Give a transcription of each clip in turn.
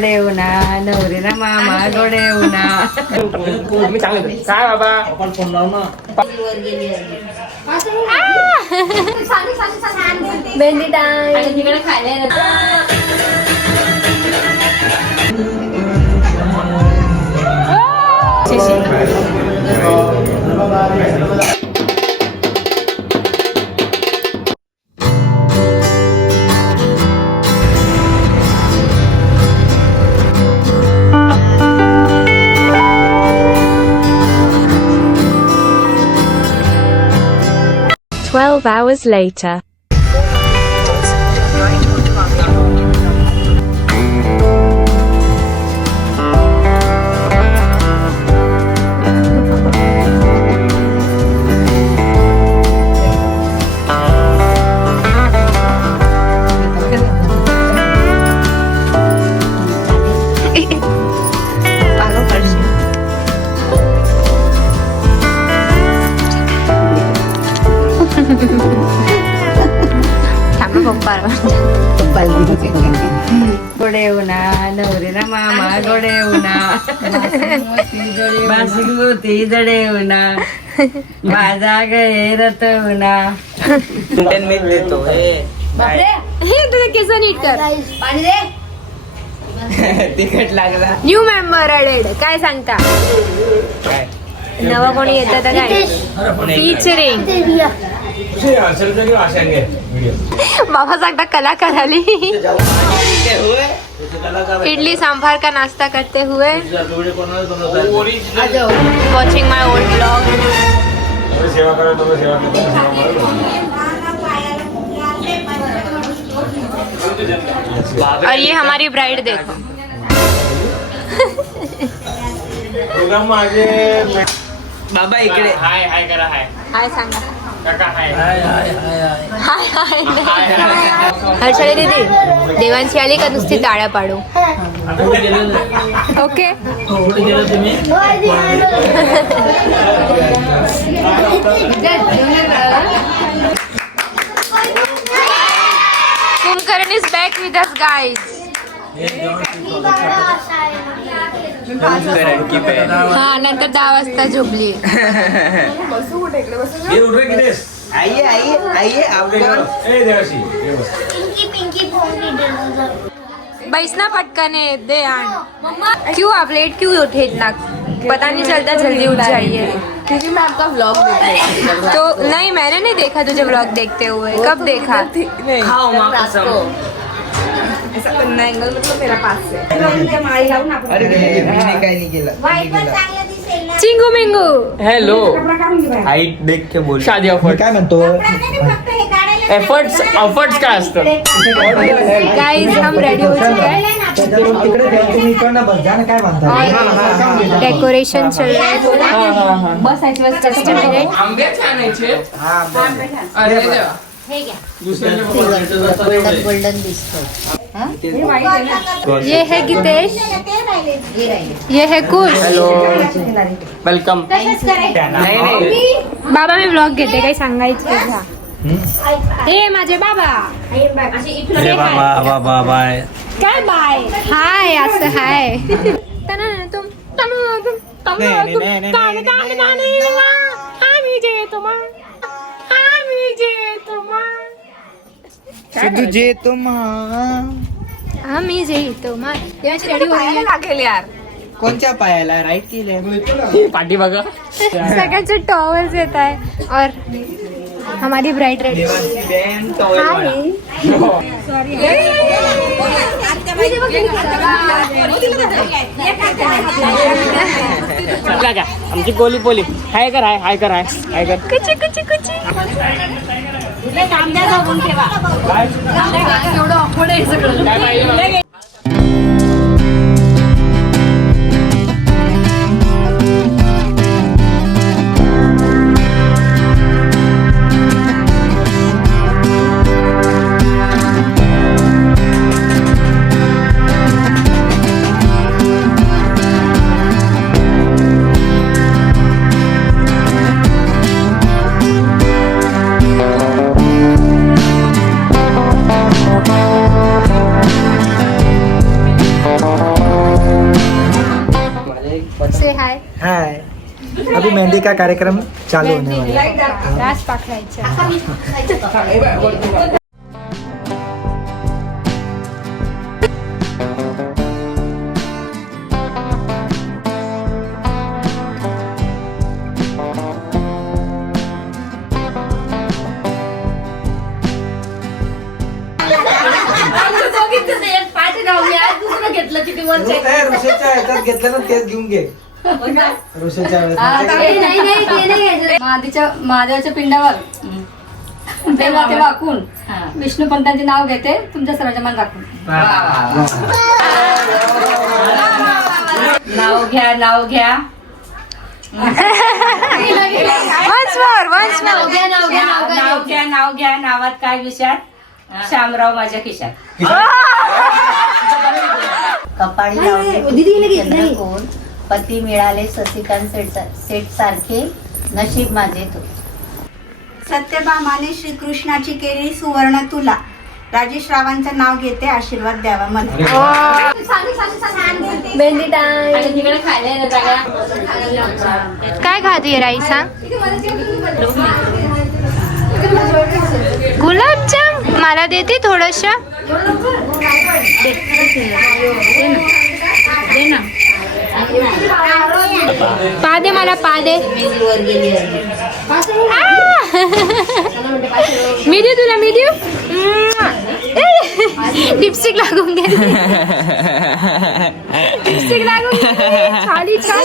गोडे उना नवरी ना मामा गोडे उना. मी चांगले काय बाबा आपण फोन लाव ना. भेंडी टाइम तिकडे खायला. 12 hours later. गोडे उना नवरी ना मामा गोडे उना बासिक मोती जडे उना माझा गळे रत उना. देतो हे तुझे केस नीट कर. पाणी दे. तिखट लागला. New member added. काय सांगता काय नवा कोणी येतं तर काय फीचरिंग बाबा सांगता कलाकार आली. इडली सांभार का नाश्ता करते हुए वॉचिंग माय ओल्ड ब्लॉग. और ये हमारी ब्राइड देखो. बाबा इकडे हाय हाय करा. हाय हाय सांगा. काका हाय हाय हाय हाय हाय. हर्षले दीदी देवांची आली का नुसती टाळ्या पाडू. Okay Kumbhakarna is back with us guys. हा नंतर 10 वाजता झोपली. आइए आइए आइए आप बैसना पटकने दे आन. क्यों आप लेट क्यों उठे इतना. पता नहीं चलता जल्दी उठ जाइए. क्योंकि मैं आपका व्लॉग देख तो नहीं मैंने नहीं देखा तुझे व्लॉग देखते हुए. कब देखा. खाओ माँ कसम. ऐसा करना एंगल मतलब मेरा पास से. अरे मैंने काय नाही केलं. चिंगू मिंगू. हॅलो हाईट देख के बोल. शादी ऑफर काय म्हणतो. एफर्ट्स काय असतं. गाइस हम रेडी हो चुके हैं. डेकोरेशन चल रहा है. बस आंब्याचे आणायचे. अरे देवा. गोल्डन दिसतो. ये है गितेश. ये है कुश. Hello welcome. नाही बाबा मी व्लॉग घेते काही सांगायचं का. हे माझे बाबा. बाबा बाय. काय बाय. हाय असं हाय. सिद्धू जे तुम आम्ही जेतो मा. रेडी व्हायला लागेल यार. कोणत्या पायाला राईट केलंय. पाठी बघा. सगळ्यांचे टॉवल्स येत आहे. और हमारी ब्राइड रेडी. हाय आमची कोली पोली. हाय कर हाय हाय कर हाय हाय कर. कुची कुची कुची. काय पाहिजे. मेहंदी का कार्यक्रम चालू होने वाला है. रास पाखरायचा. ऋषीच्या ह्याच्यात घेतलं ना तेच घेऊन घे. ऋषीच्या महादेवाच्या पिंडावर तेव्हा ते वाकून विष्णू पंतांचे नाव घेते तुमच्या सर्वांच्या मन राखून. नाव घ्या नाव घ्या. नाव घ्या नाव घ्या. नावात काय विषाद? शामराव माझ्या खिशात. कपाळी लावले चंद्रकोर, पती मिळाले शशिकांत सेठ सारखे, नशीब माझे तू. सत्यभामाने श्रीकृष्णाची केली सुवर्ण तुला, राजेश रावांचं नाव घेते आशीर्वाद द्यावा मला. काय खाते राई सांग. गुलाबजाम मला देते थोडस. पादे मला पादे. मी देऊ तुला मी देऊ. लिपस्टिक लागून गेली. लिपस्टिक लागून गेली. छाली छान.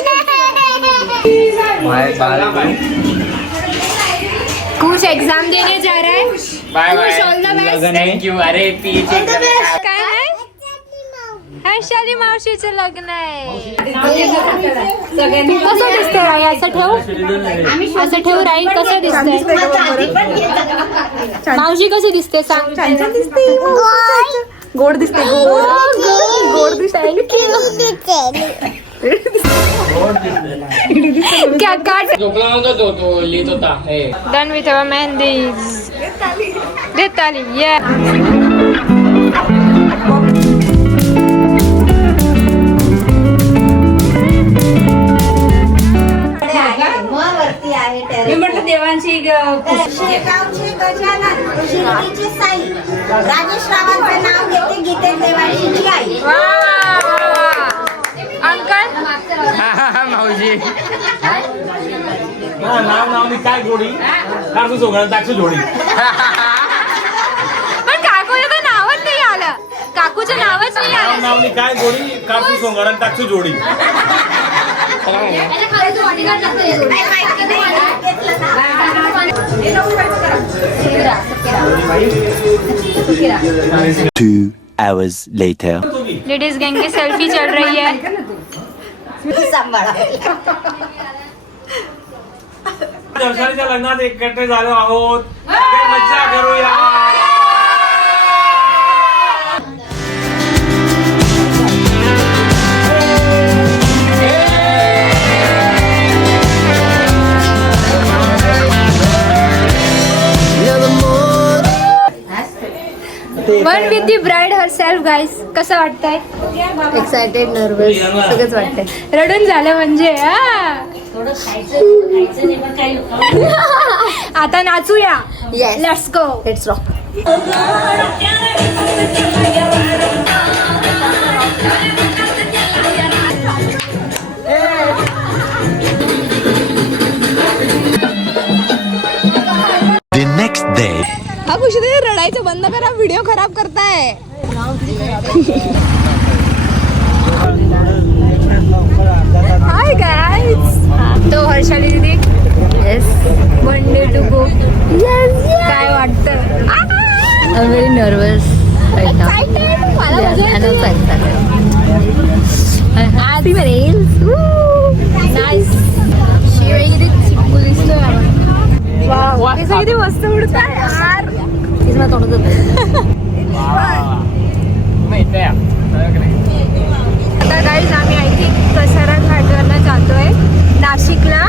कुछ एग्जाम देने जा रहा है. Bye bye. All the best. Thank you. अरे पीचे काय आहे? हर्षाली मावशीचं लग्न आहे. कसं दिसतंय राई? असं ठेव. असं ठेव राई. कसं दिसतंय मावशी? कशी दिसते सांग. गोड दिसते. गोड दिसते. क्या काट. झोपला नव्हता तो लिहित होता. हे Done with our mehendis. Detali, yeah. वरती आहे मी म्हटलं देवांची शेगावचे गजानन, शिर्डीचे साई, राजेश रावांचं नाव घेते गीतेत देवांशीची आई. अंकल मावशी. नाव मी काय गोडी काढतो सोगळं टाकतो जोडी. पण काकूचं तर नावच नाही आलं. काकूचं नावच नाही आलं. नाव मी काय गोडी काढतो सोगळं टाकतो जोडी. Two hours later. Ladies gang की सेल्फी चल रही है. दर्शनाच्या लग्नात एकत्र झालो आहोत. सगळे मज्जा करूया. One with the bride herself guys. कसं वाटतंय? एक्सायटेड, नर्वस, सगळंच वाटतंय. रडून झालं म्हणजे. आता नाचूया. Let's go. Let's rock. The next day. हा खुशी दे, रडायचं बंद करा. व्हिडिओ खराब करताय. Hi guys. तो हर्षाली दीदी. Yes. One day to go. काय वाटतं? I am very nervous right now. मला Yes, मजा and येते. also excited. आज नाईस. शिवाय किती चिपकू दिसतोय आपण. वाव, केस किती मस्त उडताय यार. He's my तोंडात होतं. आता गाईज आम्ही आय थिंक कसारा घाटवरनं जातोय नाशिकला,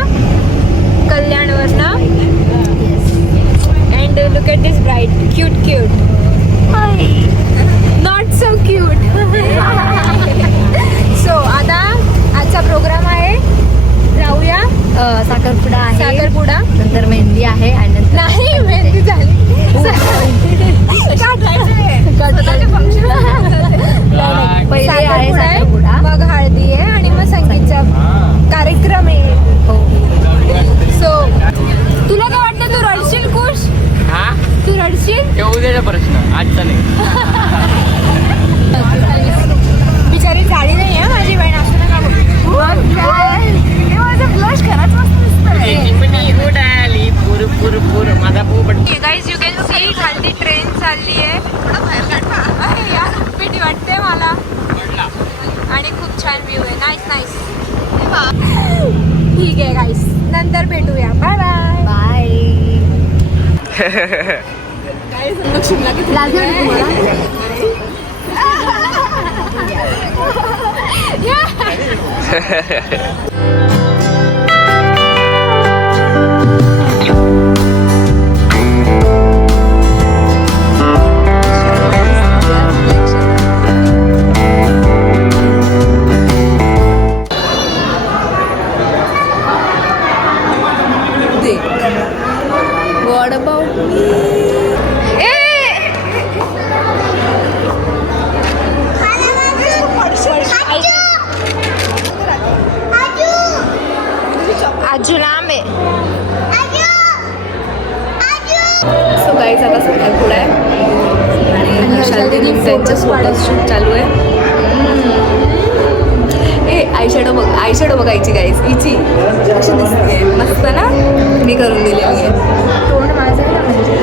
कल्याणवरनं. And look at this bride. Cute cute. Not so cute. So आता आजचा प्रोग्राम आहे. जाऊया साखर साखरपुडा आहे, साखरपुडा, नंतर मेहंदी आहे आणि नंतर नाही मेहंदी झाली. पहिले आहे साखरपुडा आहे, साखरपुडा. मग हळदी आहे आणि मग संगीतचा कार्यक्रम आहे. सो तुला काय वाटतं, तू रडशील खुश? तू रडशील? उद्याचा प्रश्न आजचा नाही. बिचारी झाली नाही आहे माझी बहीण, असं नका बोलू. माझं ब्लश खरंच मस्त दिसतंय. गाईज यू कॅन सी खाली ट्रेन चालली आहे. अरे यार भीती वाटते मला आणि खूप छान व्ह्यू आहे. Nice nice. ठीक आहे गाईस, नंतर भेटूया. Bye bye bye. What about आजू लांब आहे. सो गाईज, आता साखरपुडा आहे आणि शांतीनी त्यांचं फोटोशूट चालू आहे. आयशॅडो बघायची गाईज, हिची कशी दिसते मस्त ना, मी करून दिलेली आहे. तोंड माझं आहे ना, म्हणजे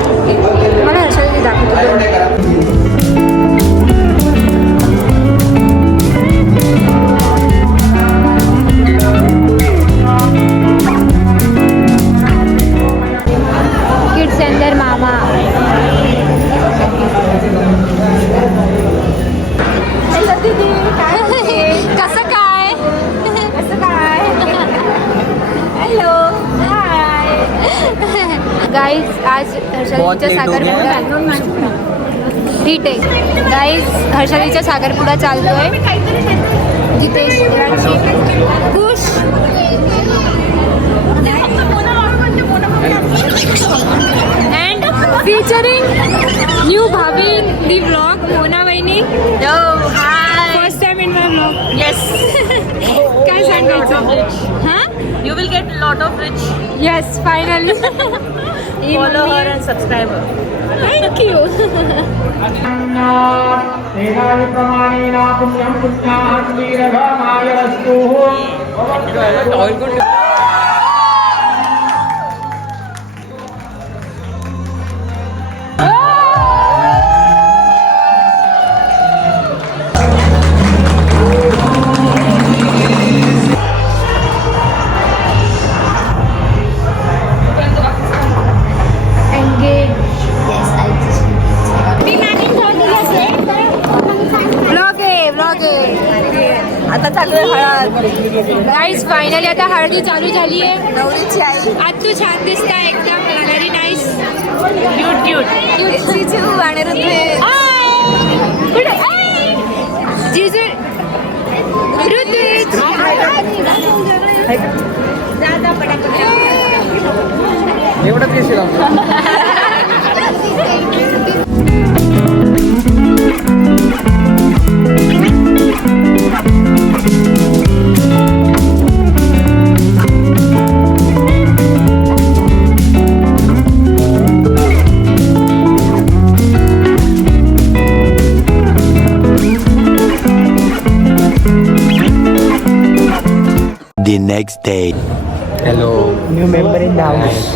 मला हर्षाली दाखवतो. किड्स सेंटर मामा. कसं काय? हॅलो, हाय गाईज, आज हर्षालीचा साखरपुडा रिटेक. गाईज, हर्षालीचा साखरपुडा चालतोय. जितेश देवांशी खुश. अँड फीचरिंग न्यू भाभी इन दी व्लॉग, मोना वहिनी. First time in my vlog. Yes. काय सांगायचं? हां, you will get lot of rich yes, finally. Follower and subscriber. Thank you. आता चालू आहे हळद. गाईज, फायनली आता हळदी चालू झाली आहे. नवरीची आई आज तू छान दिसता एकदम. Very nice. जिजू आणि ऋत्विक. जिजू ऋत्विक. एवढंच येशील The next day. Hello. New member in the house.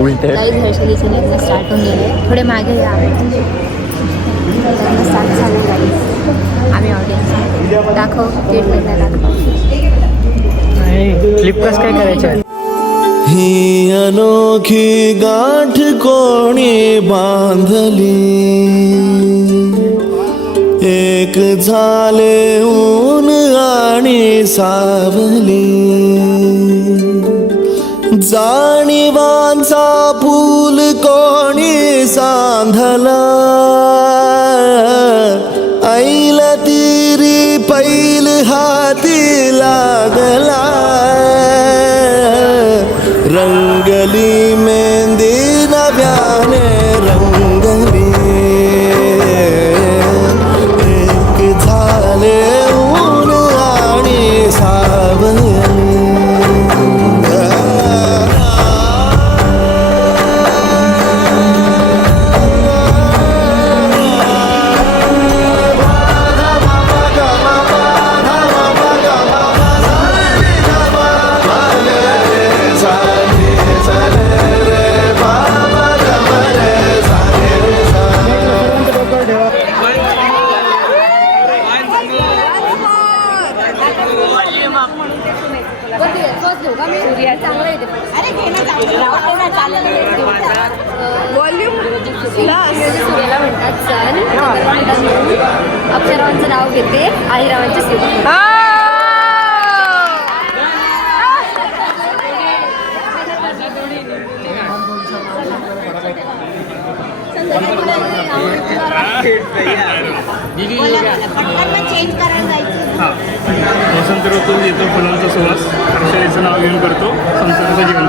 उलटे. गाईज, हर्षलीचं लग्न स्टार्ट होऊन गेलं. थोडे मागे या. लग्न स्टार्ट झालं गाईज. आम्ही ऑडियन्स दाखव, गेट लग्न दाखव. फ्लिप कसं काय करायचं? ही अनोखी गाठ कोणी बांधली, एक झाले ऊन आणि सावली, जाणीवांचा पूल कोणी सांधला, ऐल तिरी पैल हाती लागला, गली मेहंदी नव्याने रंगली एक झाले ऊन आणि सावली सूर्याला म्हणतात सन, अक्षरावांचं नाव घेते, आहिरावांची सूर्य. चेंज करायला जायचं. वसंत ऋतू येतो फुलांचा सुवास, अक्षरेचं नाव घेऊन करतो संसाराचं जीवन.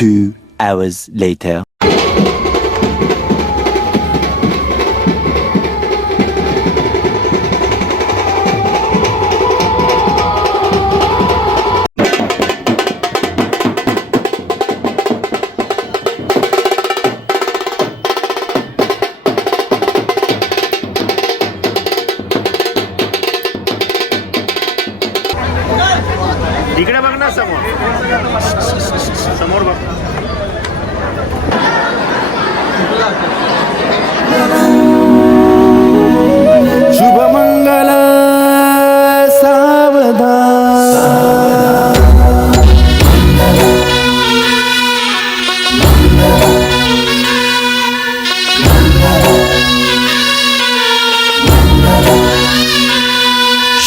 2 hours later. इकडे बघ ना समोर, समोर बघ.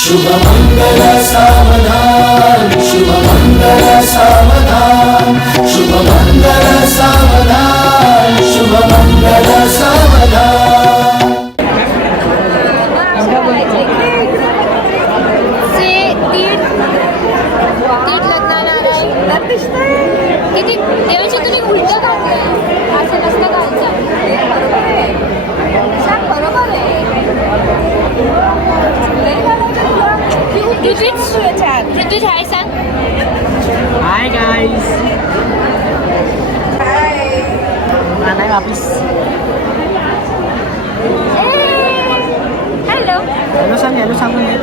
शुभमंगल सावधान शुभमंगल सावधान शुभमंगल सावधान शुभमंगल सावधान शुभमंगल सावधान. किती देवाची तुम्ही उलट घातलंय, असं नसतं घालचं. बरोबर आहे. ऋतुज हाय सांग. Hi guys. हाय वापिस. हॅलो. हॅलो सांग, हॅलो सांगून दे.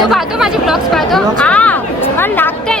तू पाहतो माझे ब्लॉग्स पाहतो. मला लागतंय